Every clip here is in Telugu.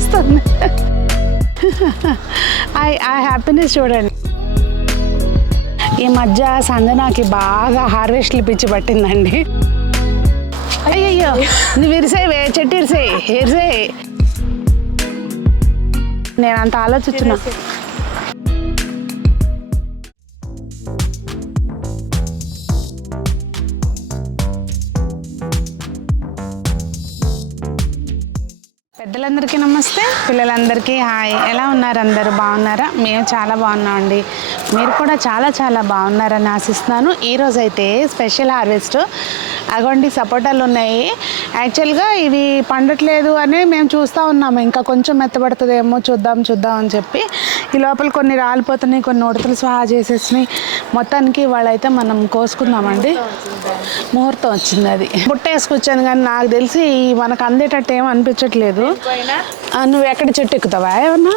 కొలుస్తుంది. ఆ హ్యాపీనెస్ చూడండి. ఈ మధ్య సంజనాకి బాగా హార్వెస్ట్లు పిచ్చి పట్టిందండి. అయ్యయ్యో నువ్వు ఇరిసేవే, చెట్టు ఇరిసేయి. నేను అంత ఆలోచిస్తున్నా. పెద్దలందరికీ నమస్తే, పిల్లలందరికీ హాయ్. ఎలా ఉన్నారు? అందరూ బాగున్నారా? మేము చాలా బాగున్నామండి. మీరు కూడా చాలా చాలా బాగున్నారని ఆశిస్తున్నాను. ఈరోజైతే స్పెషల్ హార్వెస్ట్. అగోండి సపోటాలు ఉన్నాయి. యాక్చువల్గా ఇవి పండట్లేదు అని మేము చూస్తూ ఉన్నాము. ఇంకా కొంచెం మెత్తబడుతుందేమో చూద్దాం అని చెప్పి ఈ లోపల కొన్ని రాలిపోతున్నాయి, కొన్ని ఉడతలు స్వాహా చేసేసినాయి. మొత్తానికి వాళ్ళైతే మనం కోసుకుందామండి. ముహూర్తం వచ్చింది. అది బుట్ట వేసుకొచ్చాను కానీ నాకు తెలిసి మనకు అందేటట్టు ఏమో అనిపించట్లేదు. నువ్వు ఎక్కడ చెట్టు ఎక్కుతావా ఏమన్నా?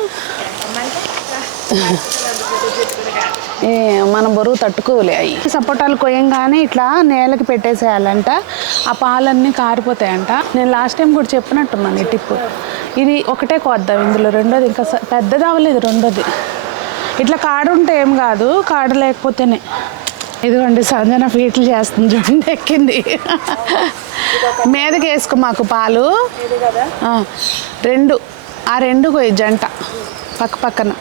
మన బరువు తట్టుకోలే. అవి సపోటాలు కొయ్యంగానే ఇట్లా నేలకి పెట్టేసేయాలంట. ఆ పాలన్నీ కారిపోతాయంట. నేను లాస్ట్ టైం కూడా చెప్పినట్టున్నాను ఈ టిప్పు. ఇది ఒకటే కోద్దాం, ఇందులో రెండోది ఇంకా పెద్దది అవ్వలేదు. రెండోది ఇట్లా కాడు ఉంటే ఏం కాదు, కాడు లేకపోతేనే. ఇదిగోండి సంజన ఫీట్లు చేస్తుంది చూడండి, ఎక్కింది. మీదకి వేసుకో మాకు పాలు రెండు. ఆ రెండు కొయ్యి జంట పక్కన.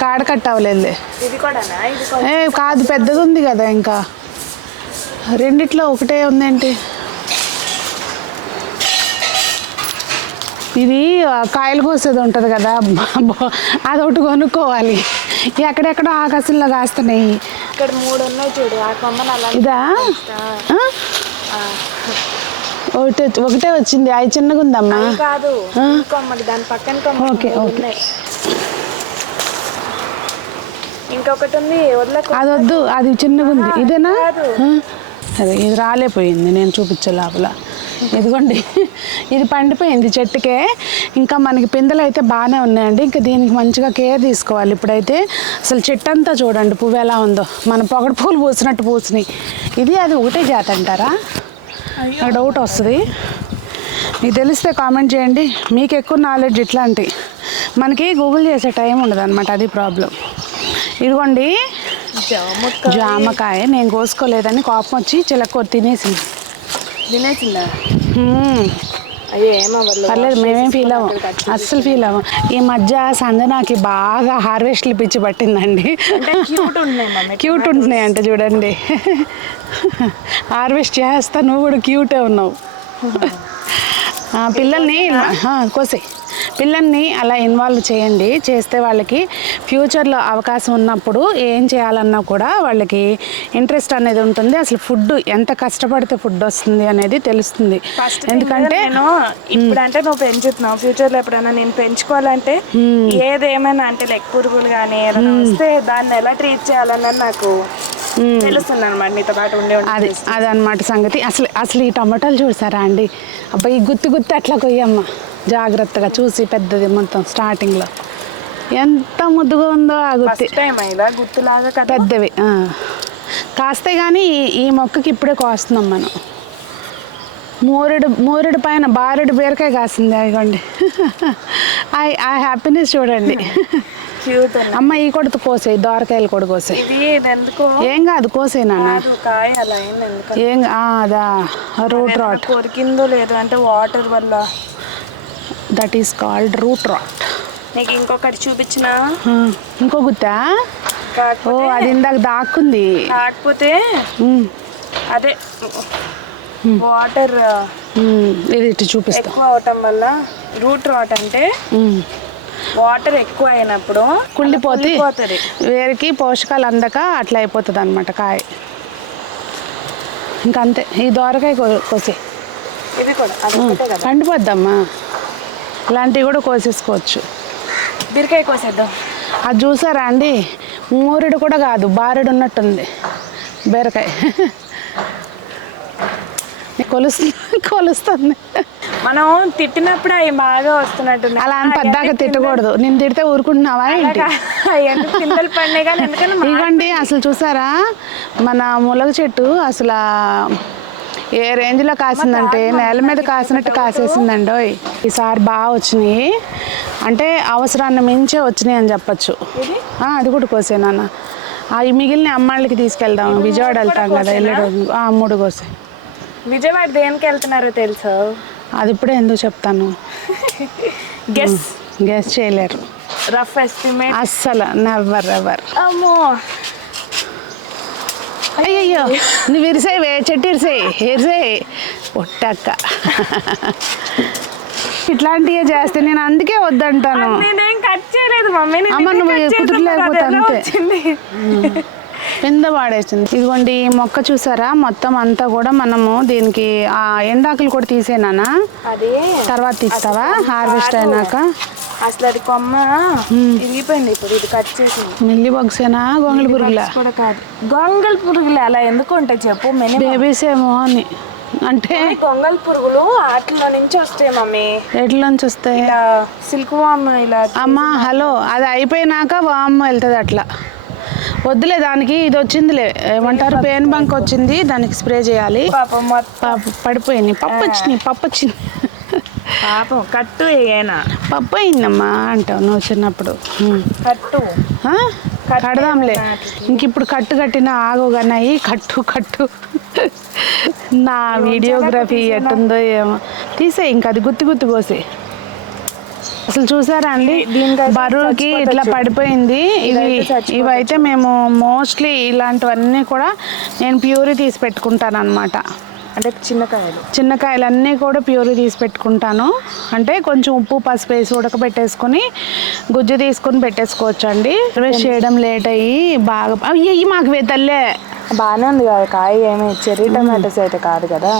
కాడ కట్ అవ్వలేదు. కాదు పెద్దది ఉంది కదా, ఇంకా రెండిట్లో ఒకటే ఉందేంటి? ఇది కాయలు కోసేది ఉంటుంది కదా, అదొకటి కొనుక్కోవాలి. ఎక్కడెక్కడో ఆకాశంలో కాస్తున్నాయి. ఇక్కడ 3 ఉన్నాయి చూడు, ఆ కొమ్మలు అలా. ఇదా? ఒకటే వచ్చింది. అవి చిన్నగా ఉందమ్మా. కాదు కొమ్మలు, దాని పక్కన కొమ్మ. ఓకే. ఇంకొకటి ఉంది, అది వద్దు, అది చిన్నగా ఉంది. ఇదేనా? అదే ఇది రాలేపోయింది, నేను చూపించే లోపల. ఇదిగోండి ఇది పండిపోయింది చెట్టుకే. ఇంకా మనకి పిందెలు అయితే బాగానే ఉన్నాయండి. ఇంకా దీనికి మంచిగా కేర్ తీసుకోవాలి. ఇప్పుడైతే అసలు చెట్టు అంతా చూడండి పువ్వు ఎలా ఉందో, మన పొగడు పూలు పూసినట్టు పూసినాయి. ఇది అది ఒకటే జాతి అంటారా? నాకు డౌట్ వస్తుంది. మీకు తెలిస్తే కామెంట్ చేయండి. మీకు ఎక్కువ నాలెడ్జ్ ఇట్లాంటి. మనకి గూగుల్ చేసే టైం ఉండదు అనమాట, అది ప్రాబ్లం. ఇదిగోండి జామకాయ. నేను కోసుకోలేదని కోపం వచ్చి చిలకూర తినేసిందా? పర్లేదు, మేమేం ఫీల్ అవ్వం, అస్సలు ఫీల్ అవ్వం. ఈ మధ్య సంజనాకి బాగా హార్వెస్ట్లు పిచ్చి పట్టిందండి. క్యూట్ ఉంటున్నాయి అంట చూడండి. హార్వెస్ట్ చేస్తా, నువ్వు కూడా క్యూటే ఉన్నావు. పిల్లల్ని పిల్లల్ని అలా ఇన్వాల్వ్ చేయండి. చేస్తే వాళ్ళకి ఫ్యూచర్లో అవకాశం ఉన్నప్పుడు ఏం చేయాలన్నా కూడా వాళ్ళకి ఇంట్రెస్ట్ అనేది ఉంటుంది. అసలు ఫుడ్ ఎంత కష్టపడితే ఫుడ్ వస్తుంది అనేది తెలుస్తుంది. ఎందుకంటే ఇప్పుడంటే నువ్వు పెంచుతున్నావు, ఫ్యూచర్లో ఎప్పుడైనా నేను పెంచుకోవాలంటే ఏదేమైనా అంటే లైక్ పురుగులు కానీ ఏదైనా వస్తే దాన్ని ఎలా ట్రీట్ చేయాలన్నది నాకు తెలుస్తుంది అనమాట. నీతో పాటు అదనమాట సంగతి. అసలు ఈ టమాటాలు చూసారా అండి? అబ్బాయి గుత్తి అట్లా కొయ్యమ్మ, జాగ్రత్తగా చూసి. పెద్దది మొత్తం స్టార్టింగ్లో ఎంత ముద్దుగా ఉందో ఆ గుత్తులాగా పెద్దవి కాస్తే కానీ ఈ మొక్కకి ఇప్పుడే కోస్తున్నాం మనం. మూరెడు పైన బారెడు బీరకాయ కాసింది. అదిగోండి ఆ హ్యాపీనెస్ చూడండి. అమ్మ ఈ కొడుతు కోసేయి, దోరకాయలు కూడా కోసేయి. ఏం కాదు, కోసేయి నాన్న. ఏం అదా రూట్ రాట్ కొరికిందో లేదో అంటే వాటర్ వల్ల. That is called root rot. నీకు ఇంకొకటి చూపించిన ఇంకో గుత్తా. ఓ అది ఇందాక దాక్కుంది. కాకపోతే అదే వాటర్ ఇది చూపిస్తా. ఎక్కువ అవటం వల్ల రూట్ రాట్ అంటే వాటర్ ఎక్కువ అయినప్పుడు కుళ్ళిపోతుంది. వేరికి పోషకాలు అందక అట్లా అయిపోతుంది అనమాట కాయ. ఇంకంతే. ఈ దోరకాయ కోసి ఇది కూడా పండిపోద్దమ్మా. ఇలాంటివి కూడా కోసేసుకోవచ్చు. బీరకాయ కోసేద్దాం. అది చూసారా అండి? మూరెడు కూడా కాదు, బారెడు ఉన్నట్టుంది బీరకాయ. కొలుస్తుంది. మనం తిట్టినప్పుడు అవి బాగా వస్తున్నట్టు. అలా అని పద్దాక తిట్టకూడదు. నేను తిడితే ఊరుకుంటున్నావా? పిందెలు పడినాయి కానీ ఎందుకంటే ఇవ్వండి. అసలు చూసారా మన ములగ చెట్టు అసలు ఏ రేంజ్లో కాసిందంటే నేల మీద కాసినట్టు కాసేసిందండి. ఈసారి బాగా వచ్చినాయి, అంటే అవసరాన్ని మించే వచ్చినాయి అని చెప్పచ్చు. అది కూడా కోసేనాన్న. అవి మిగిలిన అమ్మాళ్ళకి తీసుకెళ్దాం, విజయవాడ వెళ్తాం కదా వెళ్ళే రోజు. 3 కోసే. విజయవాడ దేనికి వెళ్తున్నారో తెలుసా? అది ఇప్పుడే ఎందుకు చెప్తాను, గెస్ చేయలేరు. రఫ్ ఎస్టిమేట్ అస్సలు నెవర్ ఎవర్. అమ్మో అయ్యయ్యో నువ్వు ఇరిసేవే, చెట్టు ఇరిసే పొట్టక్క. ఇట్లాంటివే చేస్తే నేను అందుకే వద్దంటాను. నేనేం కట్ చేయలేదు మమ్మీ. అమ్మ నువ్వు కుదురలేకపోతే అంతే, కింద పాడేసింది. ఇదిగోండి ఈ మొక్క చూసారా, మొత్తం అంతా కూడా మనము దీనికి ఆ ఎండాకులు కూడా తీసేనా, అది తర్వాత తీస్తావా హార్వెస్ట్ అయినాక? అసలు అది కొమ్మ ఇరిగిపోయింది, ఇప్పుడు ఇది కట్ చేసింది. మిల్లీ బగ్సేనా గొంగళి పురుగులా? కూడా కాదు, గొంగళి పురుగులు అలా ఎందుకు ఉంటాయి చెప్పు? బేబీస్ ఏమో అని. అంటే గొంగళి పురుగులు వాటిలో నుంచి వస్తాయి మమ్మీ. ఎట్ల నుంచి వస్తాయి? ఇలా సిల్క్ వామ్ ఇలా. అమ్మా హలో, అది అయిపోయినాక వామ్ వెళ్తుంది అట్లా. వద్దులే, దానికి ఇది వచ్చిందిలే, ఏమంటారు పేన్ బంక్ వచ్చింది, దానికి స్ప్రే చేయాలి. పాపం పడిపోయింది. పప్పు వచ్చింది పాపం. కట్టు ఏనా పప్పు అయిందమ్మా అంటావు నువ్వు చిన్నప్పుడు. కట్టు కడదాంలే, ఇంక ఇప్పుడు కట్టిన ఆగోగానయి. కట్టు నా వీడియోగ్రఫీ ఎట్టుందో ఏమో. తీసే ఇంకా అది గుత్తి పోసే. అసలు చూసారా అండి, బరువుకి ఇట్లా పడిపోయింది. ఇవైతే మేము మోస్ట్లీ ఇలాంటివన్నీ కూడా నేను ప్యూరీ తీసి పెట్టుకుంటాను అనమాట. అంటే చిన్నకాయలన్నీ కూడా ప్యూరీ తీసి పెట్టుకుంటాను. అంటే కొంచెం ఉప్పు పసుపు వేసి ఉడకబెట్టేసుకొని గుజ్జు తీసుకొని పెట్టేసుకోవచ్చు అండి. రివర్స్ చేయడం లేట్ అయ్యి బాగా అయ్యి మాకు వేతల్లే. బాగానే ఉంది కదా కాయ, ఏమి చెర్రీ టమాటోస్ అయితే కాదు కదా.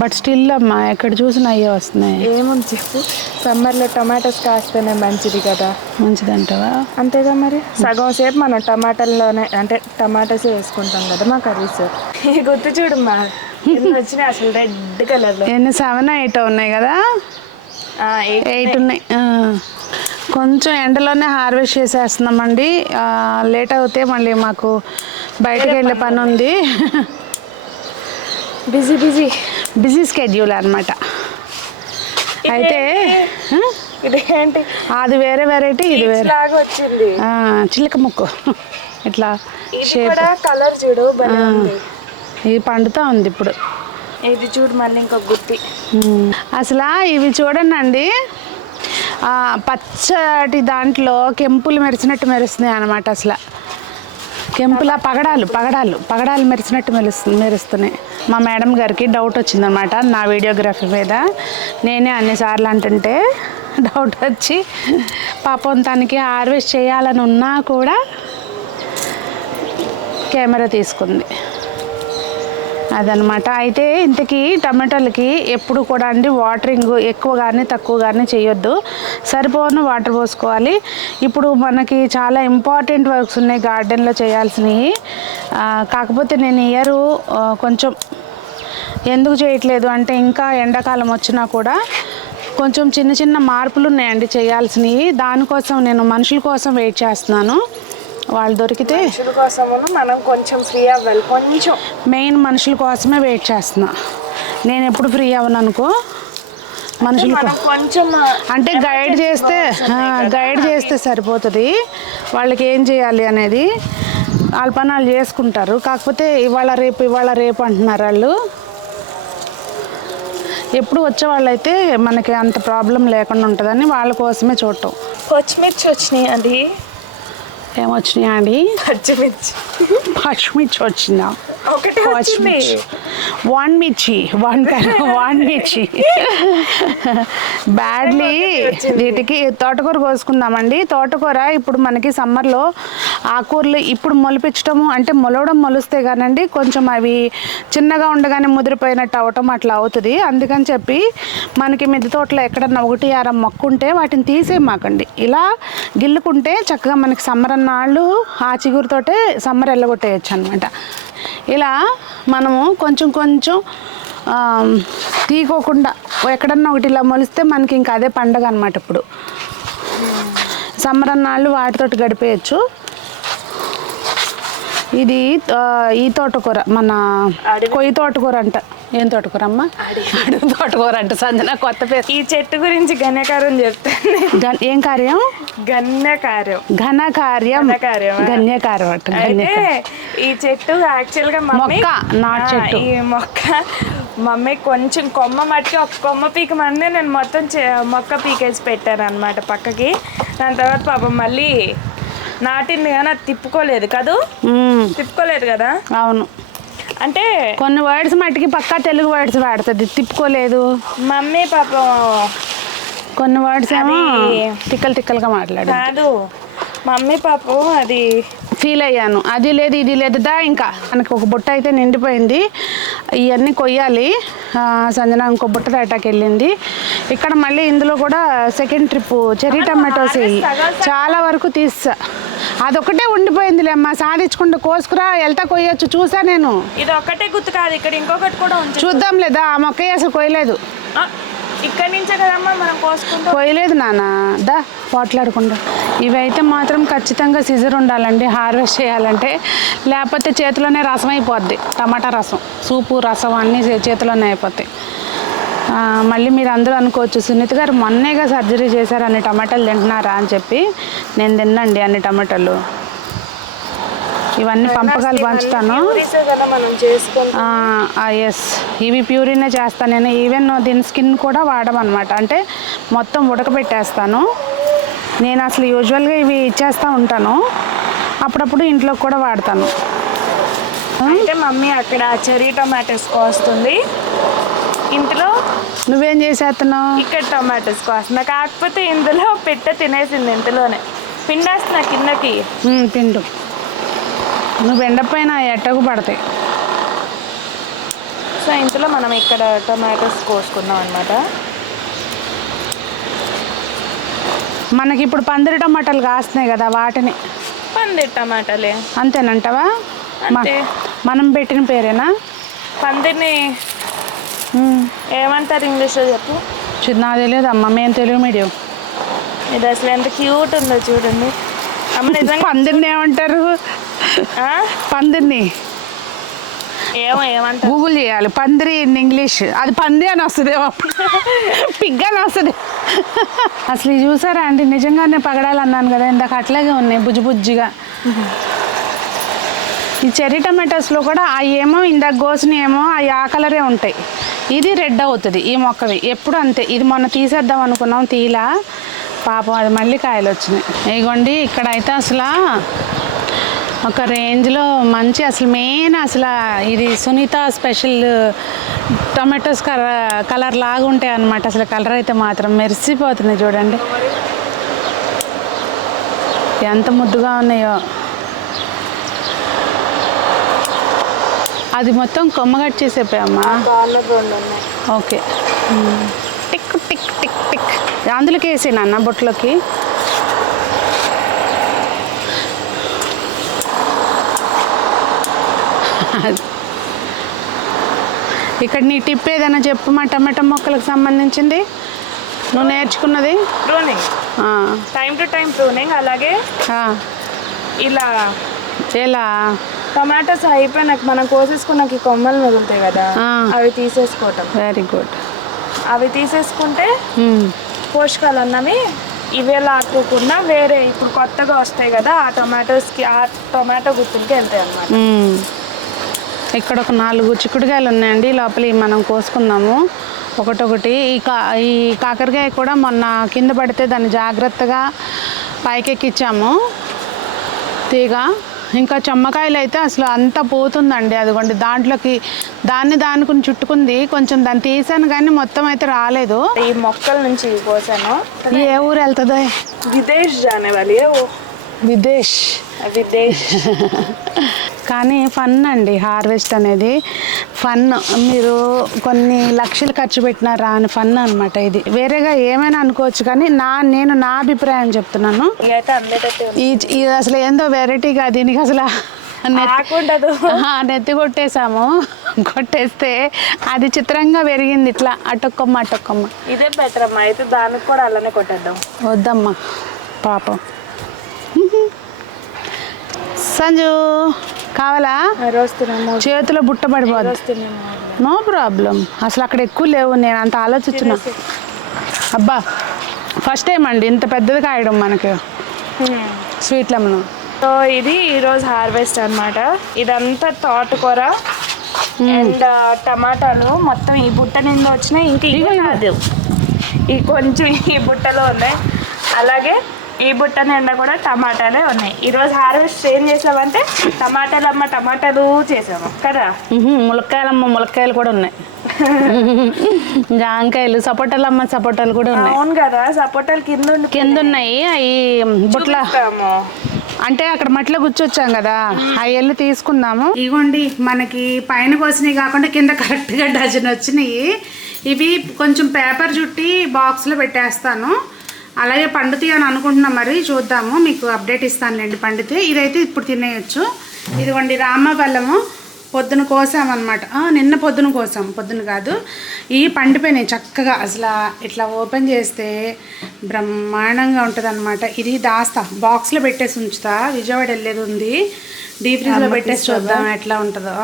బట్ స్టిల్ అమ్మా ఎక్కడ చూసినా అయ్యే వస్తున్నాయి. ఏముంది చెప్పు, సమ్మర్లో టమాటోస్ కాస్తేనే మంచిది కదా. మంచిదంటావా? అంతేగా మరి. సగం సేపు మనం టమాటాల్లోనే అంటే టమాటోస్ వేసుకుంటాం కదా మా కర్రీస్. గుర్తు చూడమ్మా వచ్చినాయి అసలు రెడ్ కలర్లో. ఎన్ని 7 8 ఉన్నాయి కదా? 8 ఉన్నాయి. కొంచెం ఎండలోనే హార్వెస్ట్ చేసేస్తున్నామండి. లేట్ అవుతే మళ్ళీ మాకు బయటకు వెళ్ళే పని ఉంది. బిజీ స్కెడ్యూల్ అనమాట. అయితే ఇదేంటి, అది వేరే వెరైటీ, ఇది వేరే వచ్చింది. చిలక ముక్కు ఇట్లా షేప్. కలర్ చూడు, ఇది పండుతా ఉంది ఇప్పుడు. ఇది చూడు మళ్ళీ ఇంకొక గుత్తి. అసలు ఇవి చూడండి అండి, పచ్చటి దాంట్లో కెంపులు మెరిసినట్టు మెరుస్తున్నాయి అనమాట. అసలు కెంపుల పగడాలు మెరిసినట్టు మెరుస్తున్నాయి. మా మేడం గారికి డౌట్ వచ్చిందనమాట నా వీడియోగ్రఫీ మీద. నేనే అన్నిసార్లు అంటుంటే డౌట్ వచ్చి పాపం తనకి హార్వెస్ట్ చేయాలని ఉన్నా కూడా కెమెరా తీసుకుంది. అదనమాట. అయితే ఇంతకీ టమాటాలకి ఎప్పుడు కూడా అండి వాటరింగ్ ఎక్కువ కానీ తక్కువ కానీ చేయొద్దు, సరిపోను వాటర్ పోసుకోవాలి. ఇప్పుడు మనకి చాలా ఇంపార్టెంట్ వర్క్స్ ఉన్నాయి గార్డెన్లో చేయాల్సినవి. కాకపోతే నేను ఇయర్ కొంచెం ఎందుకు చేయట్లేదు అంటే, ఇంకా ఎండాకాలం వచ్చినా కూడా కొంచెం చిన్న మార్పులు ఉన్నాయండి చేయాల్సినవి. దానికోసం నేను మనుషుల కోసం వెయిట్ చేస్తున్నాను. వాళ్ళు దొరికితే మనం కొంచెం ఫ్రీ అవ్వాలి. కొంచెం మెయిన్ మనుషుల కోసమే వెయిట్ చేస్తున్నా. నేను ఎప్పుడు ఫ్రీ అవ్వను అనుకో, మనుషులు కొంచెం అంటే గైడ్ చేస్తే సరిపోతుంది. వాళ్ళకి ఏం చేయాలి అనేది వాళ్ళ పని వాళ్ళు చేసుకుంటారు. కాకపోతే ఇవాళ రేపు అంటున్నారు వాళ్ళు. ఎప్పుడు వచ్చే వాళ్ళైతే మనకి అంత ప్రాబ్లం లేకుండా ఉంటుందని వాళ్ళ కోసమే చూడటం. పచ్చిమిర్చి వచ్చినాయి అండి. ఏమొచ్చినాయా అండి? పచ్చిమిర్చి వచ్చిందా? వన్ మిర్చి బ్యాడ్లీ. వీటికి తోటకూర కోసుకుందామండి. తోటకూర ఇప్పుడు మనకి సమ్మర్లో ఆకూరలు ఇప్పుడు మొలిపించడము అంటే మొలుస్తే కానండి కొంచెం అవి చిన్నగా ఉండగానే ముదిరిపోయినట్టు అవటం అట్లా అవుతుంది. అందుకని చెప్పి మనకి మిద్దె తోటలో ఎక్కడన్నా 1-6 మొక్క ఉంటే వాటిని తీసేయమాకండి. ఇలా గిల్లుకుంటే చక్కగా మనకి సమ్మర్ అన్నాళ్ళు ఆ చిగురుతోటే సమ్మర్ వెళ్ళగొట్టేయచ్చు అనమాట. ఇలా మనము కొంచెం తీకోకుండా ఎక్కడన్నా ఒకటి ఇలా మొలిస్తే మనకి ఇంకా అదే పండగ అనమాట. ఇప్పుడు సమ్మర్ అన్నాళ్ళు వాటితోటి గడిపేయచ్చు. ఇది ఈ తోటకూర మన కొయ్యి తోటకూర అంట. ఏం తోటకూర అమ్మ? అడుగు తోటకూర అంట. సంజన కొత్త పేరు. ఈ చెట్టు గురించి ఘనకార్యం చెప్తాను. ఏం కార్యం? ఘనకార్యం. ఘనకార్యం. ఘన్యకార్యం అంట. అయితే ఈ చెట్టు యాక్చువల్ గా మొక్క, నాటు చెట్టు. ఈ మొక్క మమ్మీ కొంచెం కొమ్మ మట్టుకి ఒక కొమ్మ పీకమంది, నేను మొత్తం మొక్క పీకేసి పెట్టాను అనమాట పక్కకి. దాని తర్వాత పాపం మళ్ళీ నాటింది కానీ అది తిప్పుకోలేదు కదూ. తిప్పుకోలేదు కదా. అవును. అంటే కొన్ని వర్డ్స్ మట్టికి పక్కా తెలుగు వర్డ్స్ వాడుతుంది, తిప్పుకోలేదు. మమ్మీ పాపం కొన్ని వర్డ్స్ ఏమో తిక్కలు తిక్కలుగా మాట్లాడు. కాదు మమ్మీ పాపం అది ఫీల్ అయ్యాను. అది లేదు ఇది లేదు దా. ఇంకా మనకి ఒక బుట్ట అయితే నిండిపోయింది. ఇవన్నీ కొయ్యాలి. సంజన ఇంకో బుట్ట దాటాకి వెళ్ళింది. ఇక్కడ మళ్ళీ ఇందులో కూడా సెకండ్ ట్రిప్ చెర్రీ టమాటోస్ చాలా వరకు తీసా. అదొకటే ఉండిపోయిందిలే అమ్మ, సాధించుకుంటూ కోసుకురా వెళ్తా కొయ్యొచ్చు. చూసా నేను. ఇది ఒక్కటే గుర్తు కాదు, ఇక్కడ ఇంకొకటి కూడా ఉంది. చూద్దాం లేదా. ఆ మొక్క అసలు కొయ్యలేదు. ఇక్కడ నుంచే కదమ్మా మనం కోసుకుంటాం. కొయ్యలేదు నాన్న. దా పోట్లాడకుండా. ఇవైతే మాత్రం ఖచ్చితంగా సిజర్ ఉండాలండి హార్వెస్ట్ చేయాలంటే, లేకపోతే చేతిలోనే రసం అయిపోద్ది. టమాటా రసం, సూపు, రసం అన్నీ చేతిలోనే అయిపోతాయి. మళ్ళీ మీరు అందరూ అనుకోవచ్చు, సునీత గారు మొన్నేగా సర్జరీ చేశారు, అన్ని టమాటాలు తింటున్నారా అని చెప్పి. నేను తిన్నండి అన్ని టమాటాలు. ఇవన్నీ పంపకాలు పంచుతాను. ఎస్, ఇవి ప్యూరినే చేస్తాను నేను. ఈవెన్ దీని స్కిన్ కూడా వాడమన్నమాట. అంటే మొత్తం ఉడకబెట్టేస్తాను నేను. అసలు యూజువల్గా ఇవి ఇచ్చేస్తూ ఉంటాను, అప్పుడప్పుడు ఇంట్లో కూడా వాడతాను. అంటే మమ్మీ అక్కడ చెర్రీ టమాటోస్ కోస్తుంది, ఇంట్లో నువ్వేం చేసేస్తున్నావు? ఇక్కడ టమాటోస్ కోస్తున్నా. కాకపోతే ఇందులో పిట్ట తినేసింది, ఇందులోనే పిండేస్తున్నా కిందకి. పిండు. నువ్వు ఎండపైన ఎట్టకు పడతాయి. సో ఇందులో మనం ఇక్కడ టమాటోస్ కోసుకున్నాం అనమాట. మనకి ఇప్పుడు పందిరి టమాటాలు కాస్తున్నాయి కదా, వాటిని పందిరి టమాటాలే అంతేనంటావా? అంతే. మనం పెట్టిన పేరేనా? పందిరిని ఏమంటారు ఇంగ్లీష్లో చెప్పు. నాకు తెలియదు అమ్మ, మేము తెలుగు మీడియం. ఇది అసలు ఎంత క్యూట్ ఉందో చూడండి అమ్మ. నిజంగా పందిరిని ఏమంటారు? పందిరిని ఏమంటారు? గూగుల్ చేయాలి. పందిరి ఇన్ ఇంగ్లీష్. అది పంది అని వస్తుంది, పిగ్ అని వస్తుంది. అసలు ఇది చూసారా అండి, నిజంగానే పగడాలన్నాను కదా ఇందాక, అట్లాగే ఉన్నాయి బుజ్జి బుజ్జిగా. ఈ చెర్రీ టమాటోస్లో కూడా అవి ఏమో ఇందాక గోసుని ఏమో అవి ఆ కలరే ఉంటాయి. ఇది రెడ్ అవుతుంది ఈ మొక్కవి ఎప్పుడు అంతే. ఇది మొన్న తీసేద్దాం అనుకున్నాం, తీలా పాపం అది మళ్ళీ కాయలు వచ్చినాయి. ఇగోండి ఇక్కడ అయితే అసలు ఒక రేంజ్లో మంచి, అసలు మెయిన్ అసలు ఇది సునీత స్పెషల్ టమాటోస్ కలర్ లాగా ఉంటాయి అన్నమాట. అసలు కలర్ అయితే మాత్రం మెరిసిపోతుంది చూడండి, ఎంత ముద్దుగా ఉన్నాయో. అది మొత్తం కొమ్మ కట్ చేసేపోయమ్మా. Okay, tick tick tick tick అందులోకి వేసేనా బొట్లోకి. ఇక్కడ నీ టిప్ ఏదైనా చెప్పు మా టమాటా మొక్కలకు సంబంధించింది నువ్వు నేర్చుకున్నది. Pruning, time to time pruning. అలాగే ఇలా ఎలా టమాటోస్ అయిపోయినాక మనం కోసేసుకున్నాక కొమ్మలు మిగులుతాయి కదా, అవి తీసేసుకోవటం. Very good. అవి తీసేసుకుంటే పోషకాలు అన్నవి ఇవే లాక్కోకుండా వేరే ఇప్పుడు కొత్తగా వస్తాయి కదా ఆ టమాటోస్కి, ఆ టమాటో గుత్తులకి వెళ్తాయి అన్నమాట. ఇక్కడ ఒక 4 చిక్కుడుకాయలు ఉన్నాయండి, లోపల మనం కోసుకుందాము ఒకటొకటి. ఈ కాకరకాయ కూడా మొన్న కింద పడితే దాన్ని జాగ్రత్తగా పైకెక్కిచ్చాము తీగ. ఇంకా చెమ్మకాయలు అయితే అసలు అంతా పోతుందండి, అదిగోండి దాంట్లోకి దాన్ని చుట్టుకుంది. కొంచెం దాన్ని తీసాను కానీ మొత్తం అయితే రాలేదు. ఈ మొక్కల నుంచి కోసాను. ఏ ఊరు వెళ్తుందో? విదేశ్ జానే వాలీ విదేశ్. కానీ ఫన్ అండి హార్వెస్ట్ అనేది, ఫన్. మీరు కొన్ని లక్షలు ఖర్చు పెట్టినారా అని ఫన్ అనమాట ఇది. వేరేగా ఏమైనా అనుకోవచ్చు కానీ నేను నా అభిప్రాయం చెప్తున్నాను. ఇది అసలు ఏందో వెరైటీగా, దీనికి అసలు నెత్తి కొట్టేస్తే అది చిత్రంగా పెరిగింది ఇట్లా అటొక్కమ్మ. ఇదే బెటర్ అమ్మా, అయితే దానికి కూడా అలానే కొట్టేద్దాం. వద్దమ్మా పాపం. సంజు కావాలా? రోజు తిన్నాము, చేతిలో బుట్ట పడిపోద్ది. రోజు తిన్నాము. నో ప్రాబ్లం, అసలు అక్కడ ఎక్కువ లేవు, నేను అంత ఆలోచించిన. అబ్బా ఫస్ట్ టైం అండి ఇంత పెద్దది కాయడం మనకి స్వీట్ లెమన్. సో ఇది ఈరోజు హార్వెస్ట్ అన్నమాట. ఇదంతా తోటకూర అండ్ టమాటాలు మొత్తం ఈ బుట్ట నిండా వచ్చినాయి. ఇంకా ఇవి కాదు, ఈ కొంచెం ఈ బుట్టలో ఉన్నాయి. అలాగే ఈ బుట్ట నిండా కూడా టమాటాలే ఉన్నాయి. ఈరోజు హార్వెస్ట్ ఏం చేసామంటే టమాటాలు చేసాము కదా. ములక్కాయలు కూడా ఉన్నాయి, జాంకాయలు, సపోటాలు కూడా ఉన్నాయి. అవును కదా, సపోటాలు కింద ఉన్నాయి. అవి బుట్ల అంటే అక్కడ మట్టిలో గుచ్చొచ్చాం కదా, అవి వెళ్ళి తీసుకుందాము. ఇగోండి మనకి పైన కోసినవి కాకుండా కింద కరెక్ట్గా డజన్ వచ్చినాయి. ఇవి కొంచెం పేపర్ చుట్టి బాక్స్లో పెట్టేస్తాను. అలాగే పండుతాయి అని అనుకుంటున్నాం, మరి చూద్దాము, మీకు అప్డేట్ ఇస్తానులేండి పండితే. ఇదైతే ఇప్పుడు తినేయచ్చు. ఇదిగోండి రామబల్లము పొద్దున కోసామన్నమాట. నిన్న పొద్దున కాదు, ఇవి పండిపోయినాయి చక్కగా. అసలు ఇట్లా ఓపెన్ చేస్తే బ్రహ్మాండంగా ఉంటుంది అనమాట. ఇది దాస్తా బాక్స్లో పెట్టేసి ఉంచుతా, విజయవాడ వెళ్ళేది ఉంది, డీప్ ఫ్రిడ్జ్లో పెట్టేసి చూద్దాం ఎట్లా ఉంటుందో.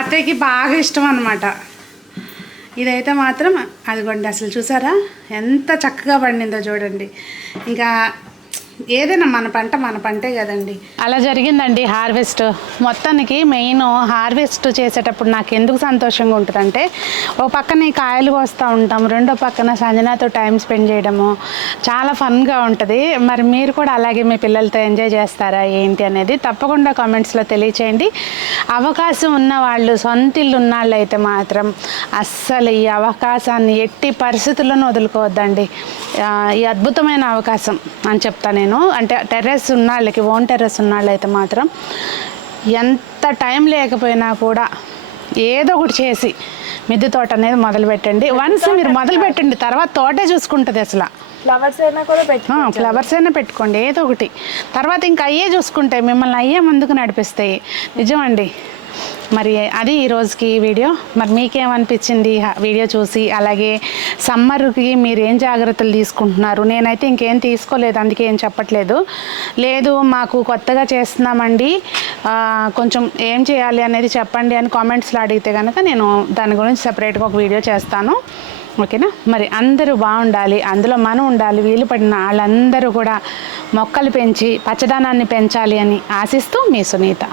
అత్తయ్యకి బాగా ఇష్టం అనమాట. ఇదైతే మాత్రం అదిగోండి, అసలు చూసారా ఎంత చక్కగా పండిందో చూడండి. ఇంకా ఏదైనా మన పంటే కదండి. అలా జరిగిందండి హార్వెస్ట్. మొత్తానికి మెయిన్ హార్వెస్ట్ చేసేటప్పుడు నాకు ఎందుకు సంతోషంగా ఉంటుందంటే, ఒక పక్కన ఈ కాయలు కోస్తూ ఉంటాం, రెండో పక్కన సంజనాతో టైం స్పెండ్ చేయడము చాలా ఫన్గా ఉంటుంది. మరి మీరు కూడా అలాగే మీ పిల్లలతో ఎంజాయ్ చేస్తారా ఏంటి అనేది తప్పకుండా కామెంట్స్లో తెలియచేయండి. అవకాశం ఉన్న వాళ్ళు, సొంత ఇల్లు ఉన్న వాళ్ళు అయితే మాత్రం అస్సలు ఈ అవకాశాన్ని ఎట్టి పరిస్థితుల్లోనూ వదులుకోవద్దండి. ఈ అద్భుతమైన అవకాశం అని చెప్తాను నేను. అంటే టెర్రస్ ఉన్న వాళ్ళకి, ఓన్ టెర్రస్ ఉన్న వాళ్ళు అయితే మాత్రం ఎంత టైం లేకపోయినా కూడా ఏదో ఒకటి చేసి మిద్దె తోట అనేది మొదలుపెట్టండి. వన్స్ మీరు మొదలుపెట్టండి, తర్వాత తోటే చూసుకుంటుంది. అసలు ఫ్లవర్స్ అయినా పెట్టుకోండి, ఏదో ఒకటి. తర్వాత ఇంకా అయ్యే చూసుకుంటాయి, మిమ్మల్ని అయ్యే ముందుకు నడిపిస్తాయి. నిజమండి. మరి అది ఈరోజుకి వీడియో. మరి మీకేమనిపించింది వీడియో చూసి? అలాగే సమ్మర్కి మీరు ఏం జాగ్రత్తలు తీసుకుంటున్నారు? నేనైతే ఇంకేం తీసుకోలేదు, అందుకే ఏం చెప్పట్లేదు. లేదు మాకు కొత్తగా చేస్తున్నామండి, కొంచెం ఏం చేయాలి అనేది చెప్పండి అని కామెంట్స్లో అడిగితే కనుక నేను దాని గురించి సపరేట్గా ఒక వీడియో చేస్తాను. ఓకేనా? మరి అందరూ బాగుండాలి, అందులో మనం ఉండాలి. వీలు పడిన వాళ్ళందరూ కూడా మొక్కలు పెంచి పచ్చదనాన్ని పెంచాలి అని ఆశిస్తూ మీ సునీత.